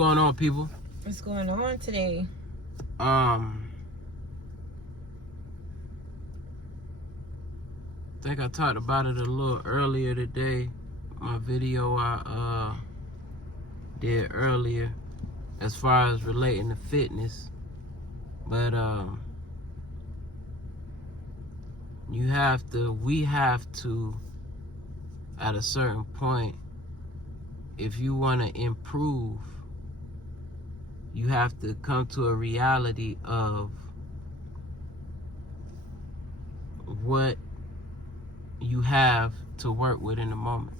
What's going on, people? What's going on today? I think I talked about it a little earlier today. My video I did earlier as far as relating to fitness. But we have to at a certain point, if you want to improve, you have to come to a reality of what you have to work with in the moment.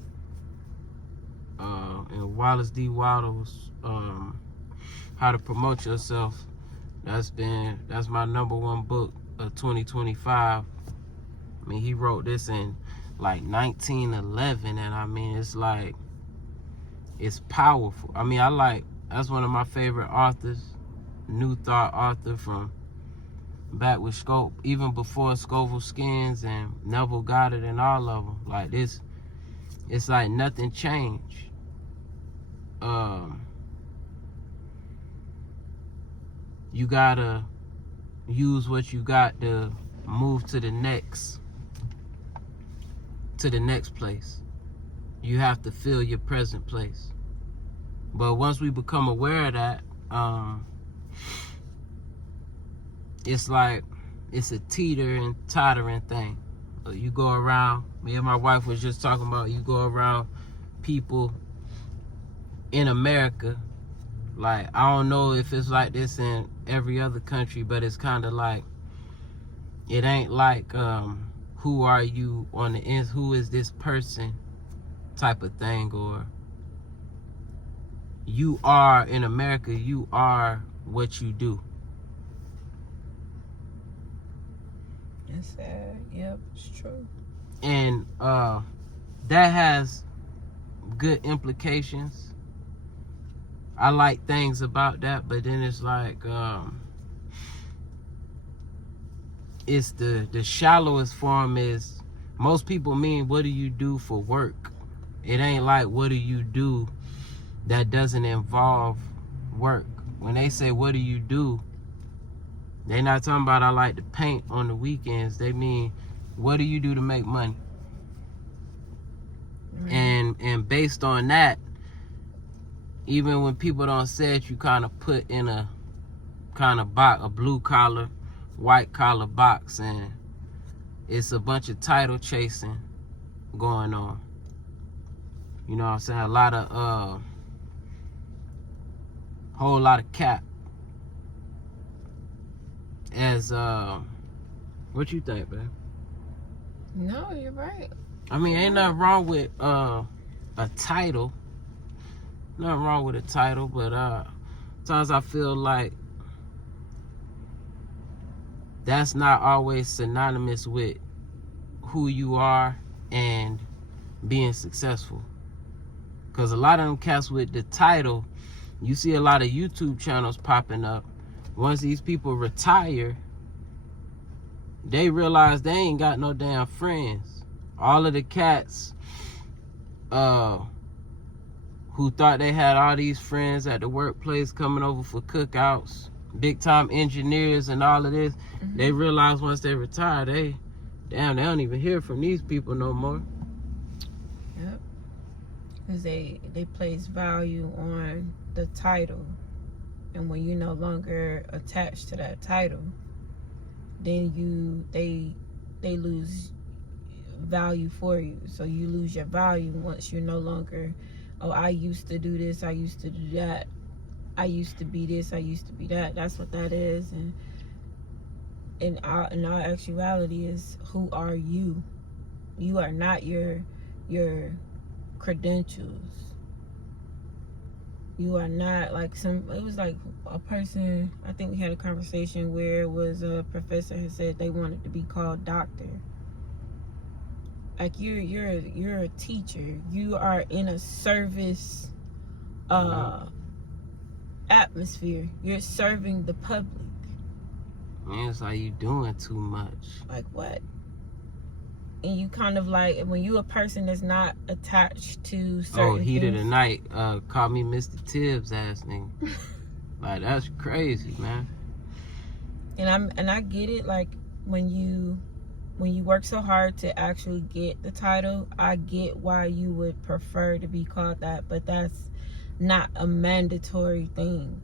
And Wallace D. Waddle's How to Promote Yourself, that's my #1 book of 2025. I mean, he wrote this in like 1911, and I mean, it's powerful. I mean, that's one of my favorite authors, New Thought author from back with Scope, even before Scoville Skins and Neville Goddard and all of them. Like this, it's like nothing changed. You gotta use what you got to move to the next place. You have to fill your present place. But once we become aware of that, it's like it's a teeter and tottering thing. You go around, me and my wife was just talking about, you go around people in America, like, I don't know if it's like this in every other country, but it's kind of like, it ain't like who are you on the end, who is this person type of thing, or you are in America, you are what you do. That's sad. Yep, it's true. And that has good implications. I like things about that, but then it's like it's the shallowest form is, most people mean, what do you do for work? It ain't like, what do you do that doesn't involve work? When they say, what do you do, they're not talking about, I like to paint on the weekends. They mean, what do you do to make money? Mm-hmm. And based on that, even when people don't say it, you kind of put in a kind of box, a blue collar, white collar box, and it's a bunch of title chasing going on. You know what I'm saying? A lot of whole lot of cap. As what you think, man? No, you're right. I mean, ain't nothing wrong with a title. Nothing wrong with a title, but sometimes I feel like that's not always synonymous with who you are and being successful. Because a lot of them cats with the title, you see a lot of YouTube channels popping up. Once these people retire, they realize they ain't got no damn friends. All of the cats who thought they had all these friends at the workplace coming over for cookouts, big time engineers and all of this, mm-hmm. They realize once they retire, they don't even hear from these people no more. Yep. Because they place value on the title. And when you're no longer attached to that title, then they lose value for you. So you lose your value once you're no longer, oh, I used to do this, I used to do that, I used to be this, I used to be that. That's what that is. And in our actuality is, who are you? You are not your credentials. You are not like it was like a person, I think we had a conversation where it was a professor who said they wanted to be called doctor. Like you're a teacher. You are in a service atmosphere. You're serving the public. Man, it's like you doing too much. Like what? and you kind of like, when you a person that's not attached to certain Heat of the things. night, call me Mr. Tibbs ass nigga. Like, that's crazy, man. And I get it, like when you work so hard to actually get the title, I get why you would prefer to be called that, but that's not a mandatory thing.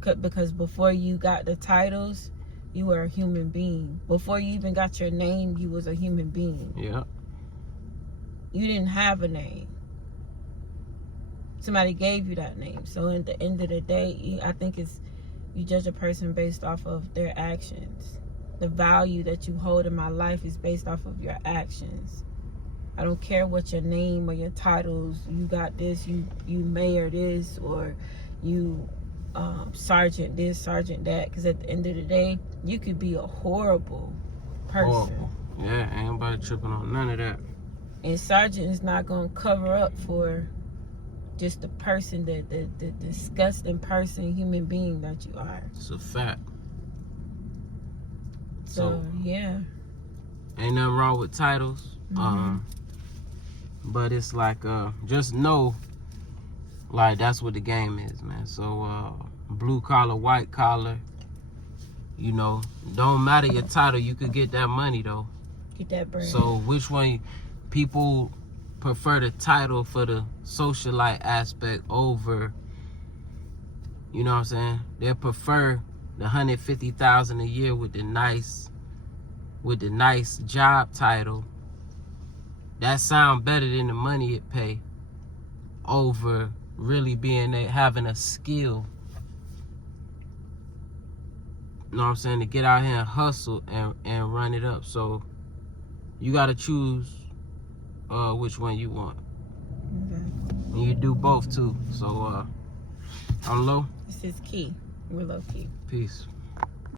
Because before you got the titles, you were a human being. Before you even got your name, you was a human being. Yeah. You didn't have a name. Somebody gave you that name. So at the end of the day, I think you judge a person based off of their actions. The value that you hold in my life is based off of your actions. I don't care what your name or your titles. You got this, you mayor this, or you sergeant this, sergeant that. Because at the end of the day, you could be a horrible person. Horrible. Yeah, ain't nobody tripping on none of that. And sergeant is not going to cover up for just the person, the disgusting person, human being that you are. It's a fact. So yeah. Ain't nothing wrong with titles. But it's like, just know, like, that's what the game is, man. So, blue collar, white collar, you know, don't matter your title. You could get that money, though. Get that bread. So, which one? People prefer the title for the socialite aspect over, you know what I'm saying? They prefer the $150,000 a year with the nice job title. That sound better than the money it pay over really having a skill. You know what I'm saying? To get out here and hustle and run it up. So you gotta choose which one you want. Okay. And you do both too. So I'm Lo. This is Key. We're Lo&Kee. Peace.